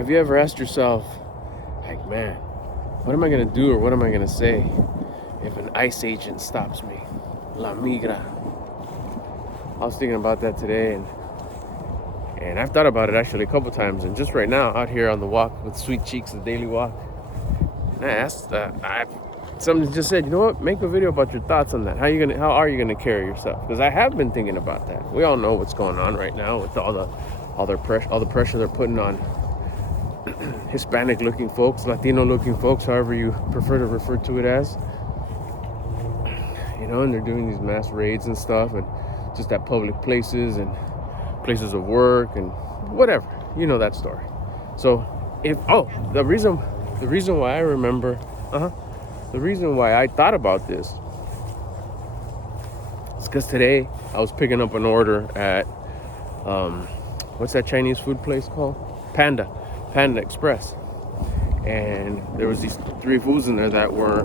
Have you ever asked yourself, like, man, what am I going to do or what am I going to say if an ICE agent stops me? La migra. I was thinking about that today, and I've thought about it actually a couple times. And just right now, out here on the walk with Sweet Cheeks, the daily walk, and I asked, something just said, you know what? Make a video about your thoughts on that. How are you gonna carry yourself? Because I have been thinking about that. We all know what's going on right now with all the pressure they're putting on Hispanic-looking folks, Latino-looking folks, however you prefer to refer to it as. You know, and they're doing these mass raids and stuff, and just at public places and places of work and whatever. You know that story. So, the reason why I remember, the reason why I thought about this is because today I was picking up an order at what's that Chinese food place called? Panda Express. And there was these 3 fools in there that were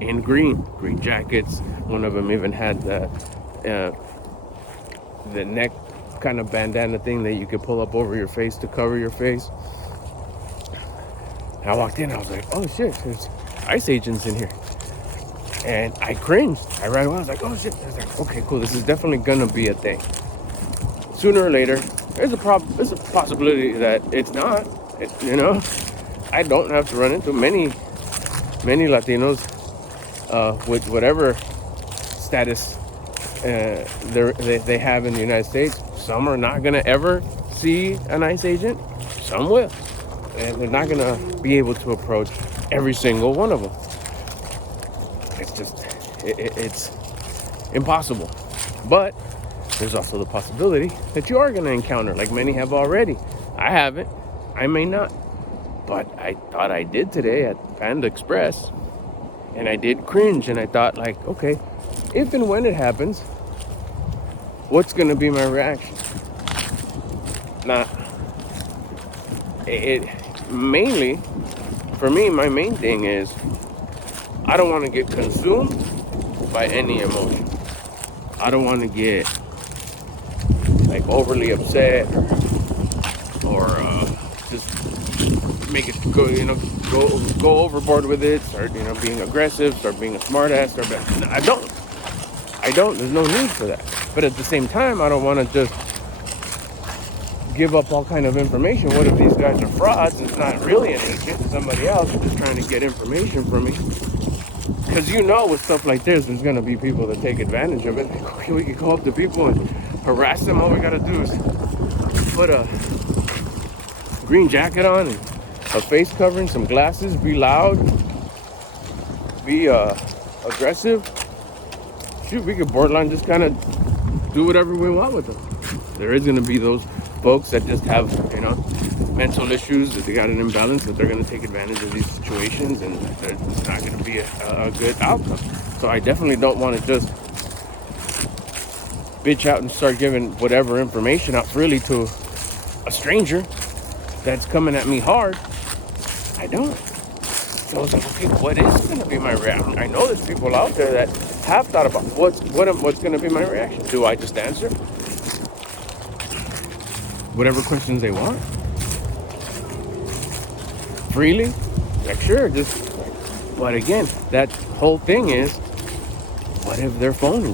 in green jackets. One of them even had the neck kind of bandana thing that you could pull up over your face to cover your face. And I walked in, I was like, oh shit, there's ICE agents in here. And I cringed. I was like, oh shit. I was like, okay, cool, this is definitely gonna be a thing. Sooner or later, there's a possibility that it's not. You know, I don't have to run into many Latinos with whatever status they have in the United States. Some are not gonna ever see an ICE agent. Some will, and they're not gonna be able to approach every single one of them. It's just, it's impossible. But there's also the possibility that you are gonna encounter, like many have already. I haven't. I may not. But I thought I did today at Panda Express. And I did cringe, and I thought, like, okay, if and when it happens, what's going to be my reaction? Now, mainly, for me, my main thing is I don't want to get consumed by any emotion. I don't want to get, like, overly upset or just make it go overboard with it, start being aggressive, start being a smartass, I don't, there's no need for that. But at the same time, I don't want to just give up all kind of information. What if these guys are frauds? It's not really an agent, it's somebody else just trying to get information from me. Because with stuff like this, there's going to be people that take advantage of it. We can go up to people and harass them. All we got to do is put a green jacket on and a face covering, some glasses, be loud, be aggressive. Shoot, we could borderline just kind of do whatever we want with them. There is going to be those folks that just have, mental issues, that they got an imbalance, that they're going to take advantage of these situations, and it's not going to be a good outcome. So I definitely don't want to just bitch out and start giving whatever information out freely to a stranger that's coming at me hard. I don't. So I was like, okay, what is going to be my reaction? I know there's people out there that have thought about what's going to be my reaction. Do I just answer whatever questions they want freely? Like, sure, just. But again, that whole thing is, what if they're phony?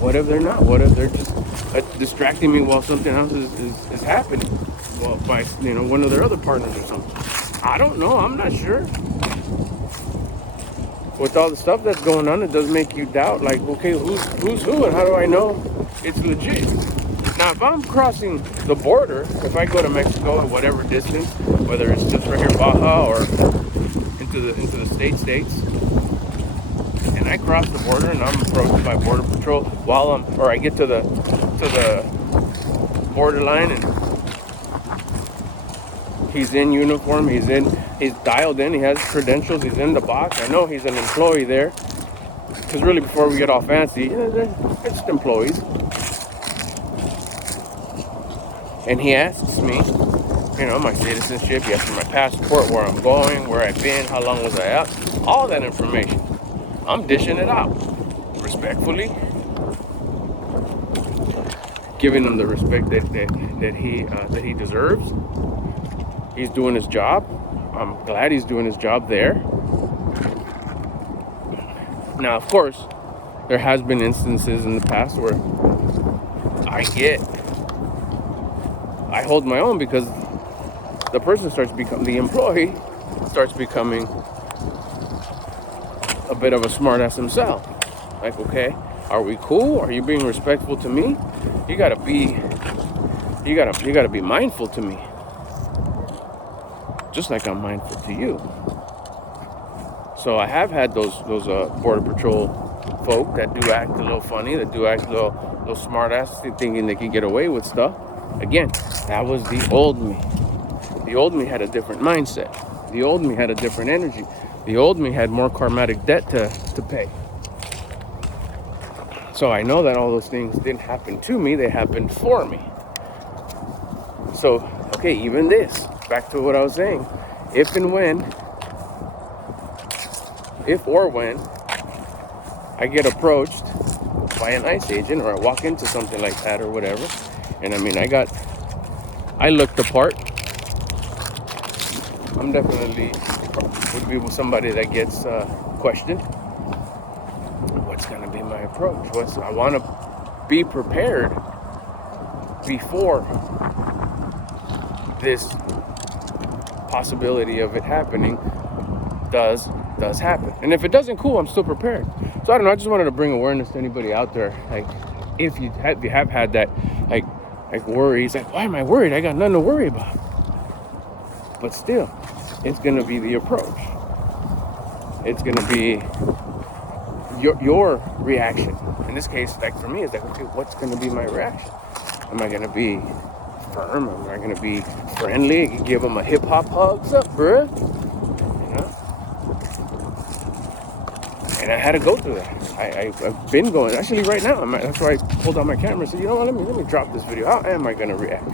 What if they're not? What if they're just distracting me while something else is happening? Well, by one of their other partners or something. I don't know. I'm not sure. With all the stuff that's going on, it does make you doubt. Like, okay, who's who, and how do I know it's legit? Now, if I'm crossing the border, if I go to Mexico at whatever distance, whether it's just right here Baja or into the states, and I cross the border and I'm approached by Border Patrol I get to the borderline and he's in uniform, he's dialed in, he has credentials, he's in the box. I know he's an employee there. Because really, before we get all fancy, they're just employees. And he asks me, my citizenship, he asks me my passport, where I'm going, where I've been, how long was I out, all that information. I'm dishing it out, respectfully, giving him the respect that he deserves. He's doing his job. I'm glad he's doing his job there. Now, of course, there has been instances in the past where I hold my own because the person the employee starts becoming a bit of a smartass himself. Like, okay, are we cool? Are you being respectful to me? You gotta be mindful to me, just like I'm mindful to you. So I have had those Border Patrol folk that do act a little funny, that do act a little smart ass, thinking they can get away with stuff. Again, that was the old me. The old me had a different mindset. The old me had a different energy. The old me had more karmatic debt to pay. So I know that all those things didn't happen to me, they happened for me. So, okay, even this, back to what I was saying, if or when I get approached by an ICE agent, or I walk into something like that or whatever, and I mean, I looked the part, I'm definitely would be somebody that gets questioned. What's going to be my approach? I want to be prepared before this possibility of it happening does happen. And if it doesn't, cool, I'm still prepared. So I don't know, I just wanted to bring awareness to anybody out there. Like, if you have had that like worries, like, why am I worried? I got nothing to worry about. But still, it's gonna be the approach. It's gonna be your reaction. In this case, like for me, it's like, okay, what's gonna be my reaction? Am I gonna be firm? Am I gonna be friendly? Give them a hip hop hug? What's up, bruh? You know? And I had to go through that. I've been going. Actually, right now, that's why I pulled out my camera and said, you know what? Let me drop this video. How am I gonna react?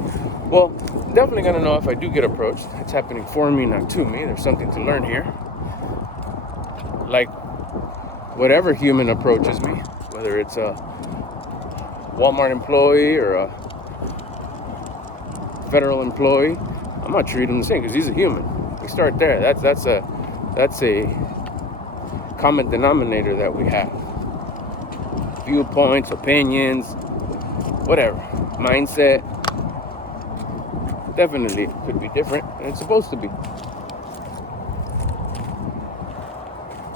Well, definitely gonna know if I do get approached. It's happening for me, not to me. There's something to learn here. Like, whatever human approaches me, whether it's a Walmart employee or a federal employee, I'm gonna treat him the same because he's a human. We start there. That's a common denominator that we have. Viewpoints, opinions, whatever, mindset. Definitely could be different, and it's supposed to be.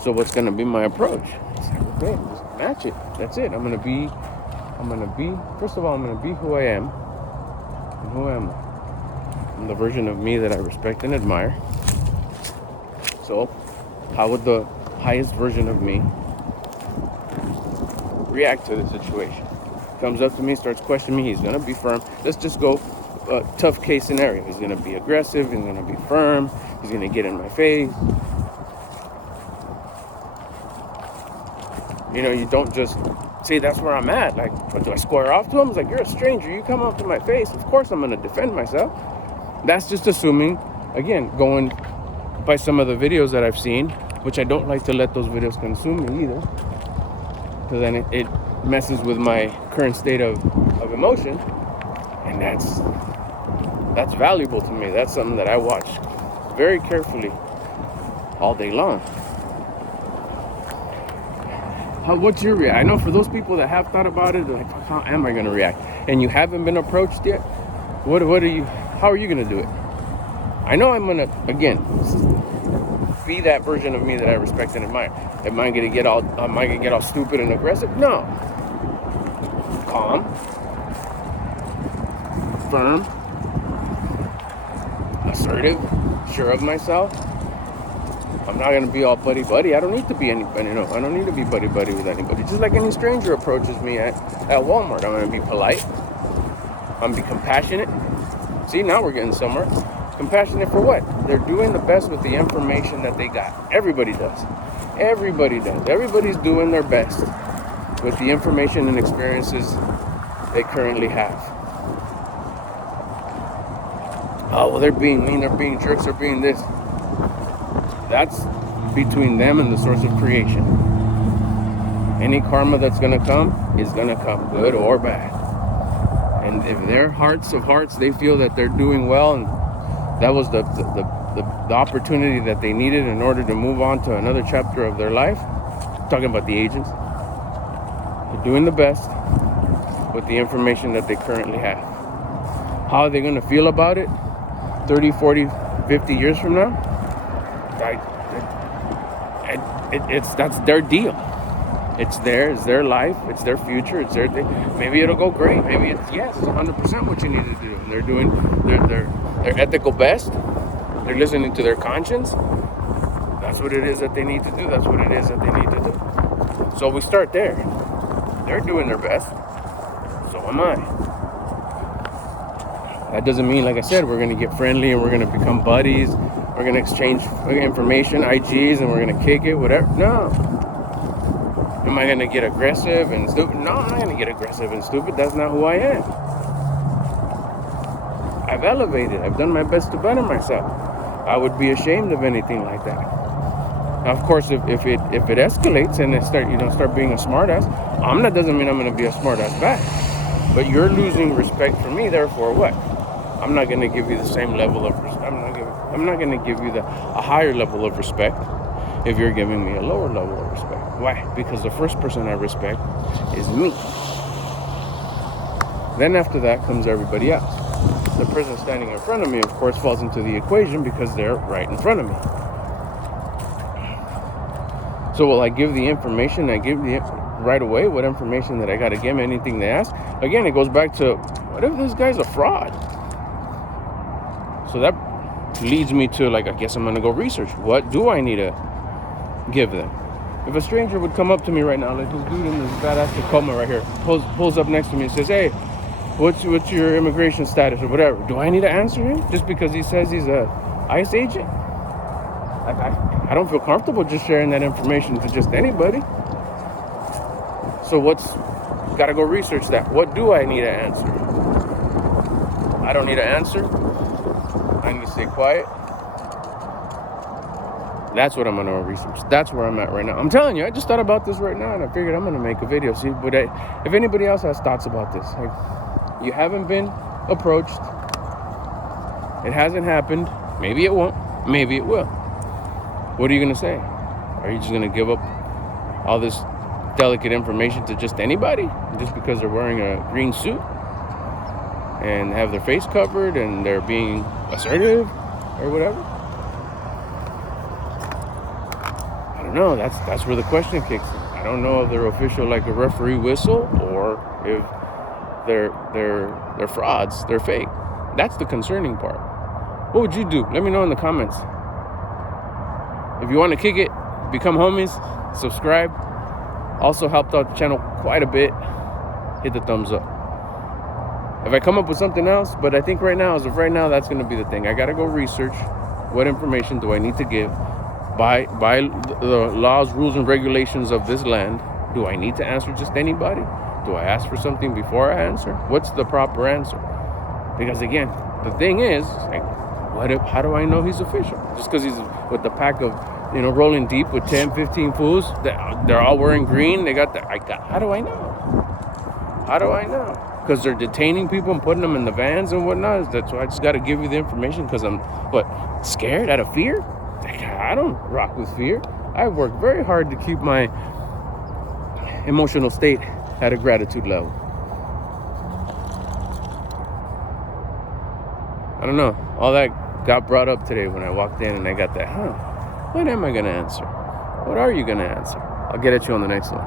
So what's gonna be my approach? It's like, okay, just match it. That's it. I'm gonna be, first of all, I'm gonna be who I am. And who am I? I'm the version of me that I respect and admire. So how would the highest version of me react to the situation? Comes up to me, starts questioning me, he's gonna be firm. Let's just go tough case scenario. He's gonna be aggressive, he's gonna be firm, he's gonna get in my face. You know, you don't just say that's where I'm at. Like, what, do I square off to him? It's like, you're a stranger, you come up to my face, of course I'm gonna defend myself. That's just assuming, again, going by some of the videos that I've seen, which I don't like to let those videos consume me either, because then it messes with my current state of emotion, and that's valuable to me. That's something that I watch very carefully all day long. What's your reaction? I know for those people that have thought about it, like, how am I going to react? And you haven't been approached yet. How are you going to do it? I know I'm going to, again, be that version of me that I respect and admire. Am I going to get all stupid and aggressive? No. Calm, firm, assertive, sure of myself. I'm not gonna be all buddy-buddy. I don't need to be anybody. No, I don't need to be buddy-buddy with anybody. Just like any stranger approaches me at Walmart, I'm gonna be polite. I'm gonna be compassionate. See, now we're getting somewhere. Compassionate for what? They're doing the best with the information that they got. Everybody does. Everybody does. Everybody's doing their best with the information and experiences they currently have. Oh, well, they're being mean, they're being jerks, they're being this. That's between them and the source of creation. Any karma that's gonna come is gonna come, good or bad. And if their hearts of hearts, they feel that they're doing well and That was the opportunity that they needed in order to move on to another chapter of their life. I'm talking about the agents. They're doing the best with the information that they currently have. How are they going to feel about it 30, 40, 50 years from now? That's their deal. It's their life, it's their future, it's their thing. Maybe it'll go great. Maybe it's 100% what you need to do. And they're doing their ethical best. They're listening to their conscience. That's what it is that they need to do. That's what it is that they need to do. So we start there. They're doing their best. So am I. That doesn't mean, like I said, we're going to get friendly and we're going to become buddies. We're going to exchange information, IGs, and we're going to kick it, whatever. No. Am I going to get aggressive and stupid? No, I'm not going to get aggressive and stupid. That's not who I am. I've elevated. I've done my best to better myself. I would be ashamed of anything like that. Now, of course, if it escalates and it start being a smartass, doesn't mean I'm going to be a smartass back. But you're losing respect for me. Therefore, what? I'm not going to give you the same level of respect. I'm not going to give you a higher level of respect if you're giving me a lower level of respect. Why? Because the first person I respect is me. Then after that comes everybody else. The person standing in front of me, of course, falls into the equation because they're right in front of me. So will I give the information? I give the right away what information that I got to give, anything they ask. Again, it goes back to, what if this guy's a fraud? So that leads me to, I guess I'm going to go research. What do I need to give them? If a stranger would come up to me right now, like this dude in this badass Tacoma right here, pulls up next to me and says, hey, what's your immigration status or whatever? Do I need to answer him just because he says he's a ICE agent? I don't feel comfortable just sharing that information to just anybody. So gotta go research that. What do I need to answer? I don't need to answer. I need to stay quiet. That's what I'm going to research. That's where I'm at right now. I'm telling you, I just thought about this right now, and I figured I'm going to make a video. See, but if anybody else has thoughts about this, you haven't been approached. It hasn't happened. Maybe it won't. Maybe it will. What are you going to say? Are you just going to give up all this delicate information to just anybody just because they're wearing a green suit and have their face covered and they're being assertive or whatever? I don't know. That's where the question kicks in. I don't know if they're official like a referee whistle or if they're frauds, they're fake. That's the concerning part. What would you do? Let me know in the comments. If you want to kick it, become homies, subscribe. Also helped out the channel quite a bit. Hit the thumbs up. If I come up with something else, but I think as of right now, that's going to be the thing. I got to go research what information do I need to give by the laws, rules, and regulations of this land. Do I need to answer just anybody? Do I ask for something before I answer? What's the proper answer? Because again, the thing is, how do I know he's official? Just because he's with the pack of, rolling deep with 10, 15 fools, they're all wearing green. They got how do I know? How do I know? Because they're detaining people and putting them in the vans and whatnot. That's why I just got to give you the information because I'm, scared out of fear? I don't rock with fear. I work very hard to keep my emotional state at a gratitude level. I don't know. All that got brought up today when I walked in and I got that, what am I going to answer? What are you going to answer? I'll get at you on the next one.